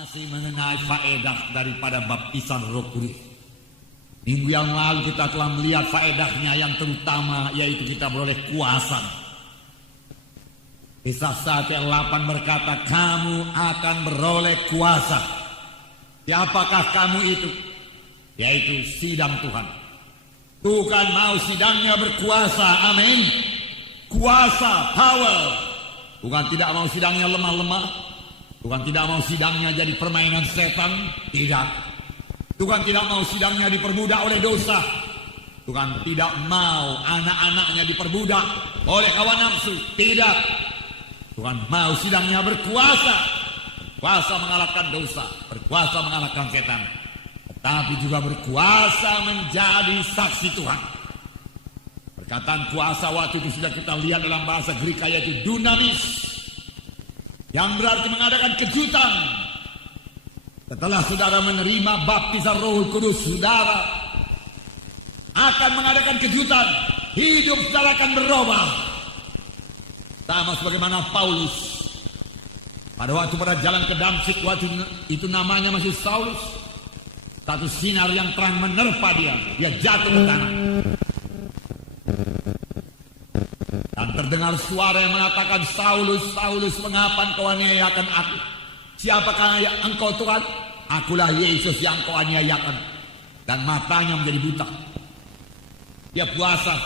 Masih mengenai faedah daripada baptisan Roh Kudus. Minggu yang lalu kita telah melihat faedahnya yang terutama, yaitu kita beroleh kuasa. Kisah 1 ayat 8 berkata, kamu akan beroleh kuasa. Siapakah kamu itu? Yaitu sidang Tuhan. Tuhan mau sidangnya berkuasa, amin. Kuasa, power. Tuhan tidak mau sidangnya lemah-lemah. Tuhan tidak mau sidangnya jadi permainan setan. Tidak. Tuhan tidak mau sidangnya diperbudak oleh dosa. Tuhan tidak mau anak-anaknya diperbudak oleh hawa nafsu. Tidak. Tuhan mau sidangnya berkuasa. Berkuasa mengalahkan dosa. Berkuasa mengalahkan setan. Tetapi juga berkuasa menjadi saksi Tuhan. Perkataan kuasa waktu itu sudah kita lihat dalam bahasa Greek, yaitu dunamis, yang berarti mengadakan kejutan. Setelah saudara menerima baptisan Roh Kudus, saudara akan mengadakan kejutan. Hidup saudara akan berubah. Sama sebagaimana Paulus pada waktu pada jalan ke Damsyik, waktu itu namanya masih Saulus. Satu sinar yang terang menerpa dia. Dia jatuh ke tanah. Dan terdengar suara yang mengatakan, Saulus, Saulus, mengapa engkau aniayakan aku? Siapakah engkau Tuhan? Akulah Yesus yang engkau aniayakan. Dan matanya menjadi buta. Dia puasa.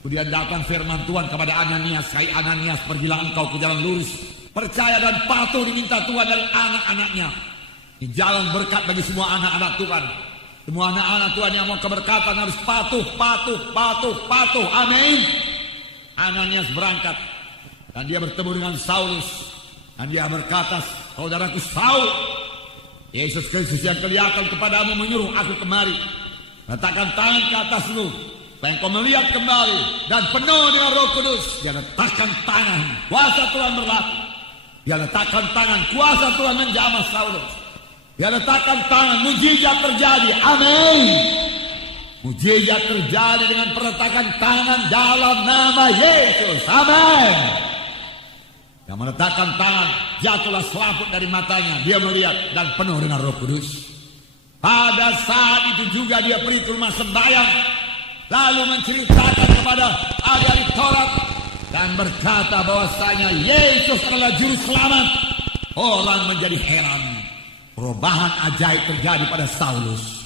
Kemudian datang firman Tuhan kepada Ananias, hai Ananias, pergilah engkau ke jalan lurus. Percaya dan patuh diminta Tuhan dan anak-anaknya. Di jalan berkat bagi semua anak-anak Tuhan. Semua anak-anak Tuhan yang mau keberkatan harus patuh, patuh, patuh, patuh. Amin. Ananias berangkat dan dia bertemu dengan Saulus dan dia berkata, saudaraku Saul, Yesus Kristus yang kelihatan kepadamu menyuruh aku kemari. Letakkan tangan ke atasmu supaya engkau melihat kembali dan penuh dengan Roh Kudus. Dia letakkan tangan, kuasa Tuhan berlaku. Dia letakkan tangan, kuasa Tuhan menjamah Saulus. Dia letakkan tangan, mujizat terjadi. Amin. Mujizat terjadi dengan perletakan tangan dalam nama Yesus. Amin. Yang meletakkan tangan, jatuhlah selaput dari matanya. Dia melihat dan penuh dengan Roh Kudus. Pada saat itu juga dia pergi ke rumah sembahyang, lalu menceritakan kepada ahli Taurat dan berkata bahwasanya Yesus adalah juru selamat. Orang menjadi heran. Perubahan ajaib terjadi pada Saulus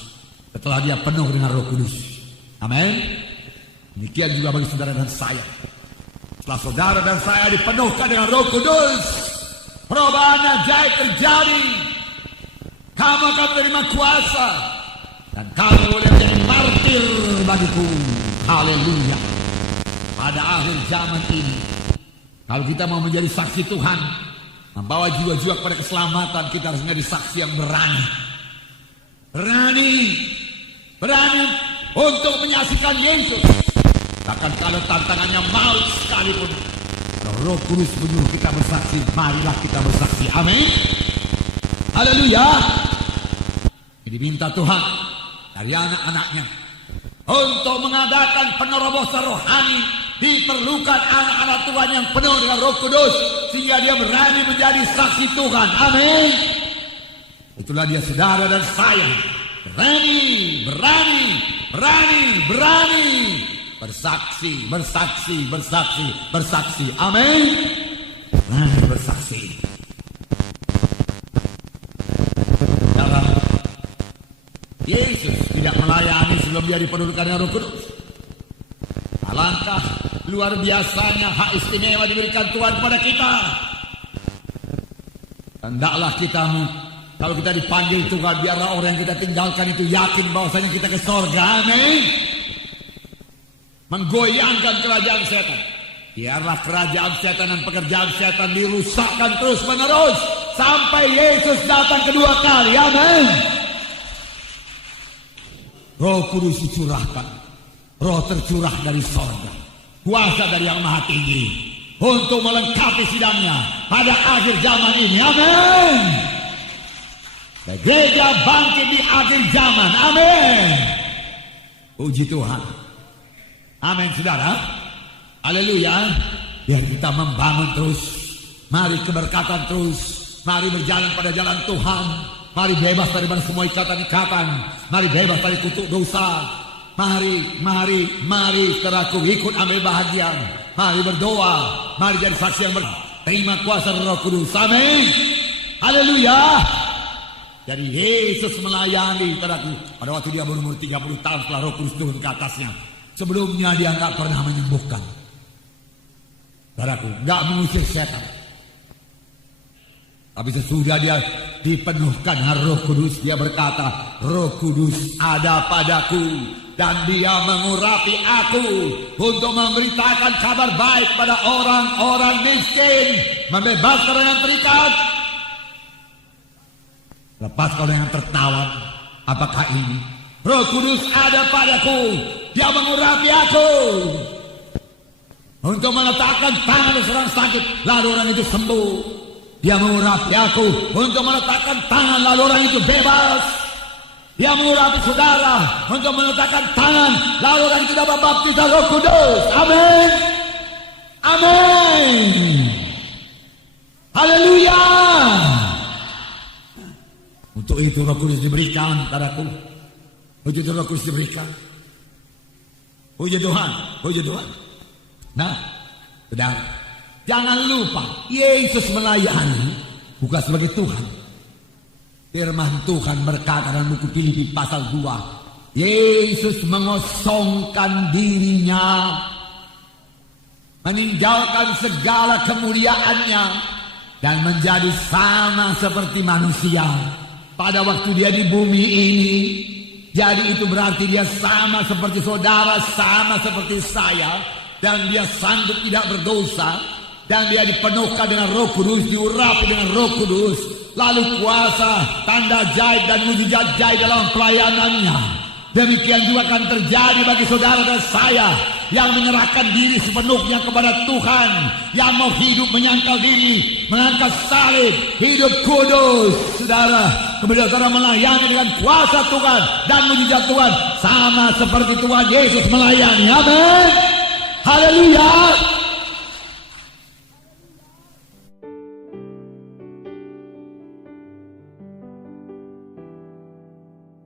setelah dia penuh dengan Roh Kudus. Amin. Demikian juga bagi saudara dan saya. Setelah saudara dan saya dipenuhkan dengan Roh Kudus, perubahan ajaib terjadi. Kamu akan menerima kuasa dan kamu boleh menjadi martir bagiku. Haleluya. Pada akhir zaman ini, kalau kita mau menjadi saksi Tuhan, membawa jiwa-jiwa kepada keselamatan, kita harus menjadi saksi yang berani. Berani untuk menyaksikan Yesus. Bahkan kalau tantangannya maut sekalipun, Roh Kudus menyuruh kita bersaksi, marilah kita bersaksi. Amin. Haleluya. Diminta Tuhan dari anak-anaknya untuk mengadakan penerobosan rohani. Diperlukan anak-anak Tuhan yang penuh dengan Roh Kudus sehingga dia berani menjadi saksi Tuhan. Amin. Itulah dia saudara dan saya. Berani bersaksi. Amin. Berani bersaksi. Yesus tidak melayani sebelum dia dipenuhkan dengan Roh Kudus. Alangkah luar biasanya hak istimewa diberikan Tuhan kepada kita. Hendaklah kita, kalau kita dipanggil Tuhan, biarlah orang yang kita tinggalkan itu yakin bahwasanya kita ke sorga. Amin. Menggoyangkan kerajaan setan. Biarlah kerajaan setan dan pekerjaan setan dirusakkan terus menerus sampai Yesus datang kedua kali. Amin. Roh Kudus dicurahkan. Roh tercurah dari sorga. Kuasa dari yang maha tinggi. Untuk melengkapi sidangnya pada akhir zaman ini. Amin. Gereja bangkit di akhir zaman. Amin. Puji Tuhan. Amin saudara. Haleluya. Biar kita membangun terus. Mari keberkatan terus Mari berjalan pada jalan Tuhan. Mari bebas daripada semua ikatan-ikatan. Mari bebas dari kutuk dosa. Mari saudaraku ikut ambil bahagian. Mari berdoa. Mari jadi saksi yang terima kuasa Roh Kudus. Amin. Haleluya. Jadi Yesus melayani saudaraku. Pada waktu dia berumur 30 tahun setelah Roh Kudus turun ke atasnya. Sebelumnya dia enggak pernah menyembuhkan. Saudaraku, enggak mengusir setan. Tapi sesudah dia dipenuhkan Roh Kudus, dia berkata, Roh Kudus ada padaku dan dia mengurapi aku untuk memberitakan kabar baik pada orang-orang miskin, membebaskan orang yang terikat, lepaskan orang yang tertawan. Apakah ini? Roh Kudus ada padaku, dia mengurapi aku untuk meletakkan tangan seorang sakit, lalu orang itu sembuh. Dia mengurapi aku untuk meletakkan tangan, lalu orang itu bebas. Dia mengurapi saudara untuk meletakkan tangan, lalu orang itu dapat baptisan Roh Kudus. Amin. Amin. Haleluya. Untuk itu Roh Kudus diberikan padaku. Untuk itu Roh Kudus diberikan. Puji Tuhan, puji Tuhan. Nah, saudara, jangan lupa Yesus melayani bukan sebagai Tuhan. Firman Tuhan berkata dalam buku Filipi pasal 2, Yesus mengosongkan dirinya, meninggalkan segala kemuliaannya dan menjadi sama seperti manusia pada waktu dia di bumi ini. Jadi itu berarti dia sama seperti saudara, sama seperti saya, dan dia sanggup tidak berdosa. Dan dia dipenuhkan dengan Roh Kudus, diurapi dengan Roh Kudus. Lalu kuasa, tanda ajaib dan mujizat ajaib dalam pelayanannya. Demikian juga akan terjadi bagi saudara dan saya yang menyerahkan diri sepenuhnya kepada Tuhan, yang mau hidup menyangkal diri, mengangkat salib, hidup kudus. Saudara, kemudian saudara melayani dengan kuasa Tuhan dan mujizat Tuhan, sama seperti Tuhan Yesus melayani. Amin. Haleluya.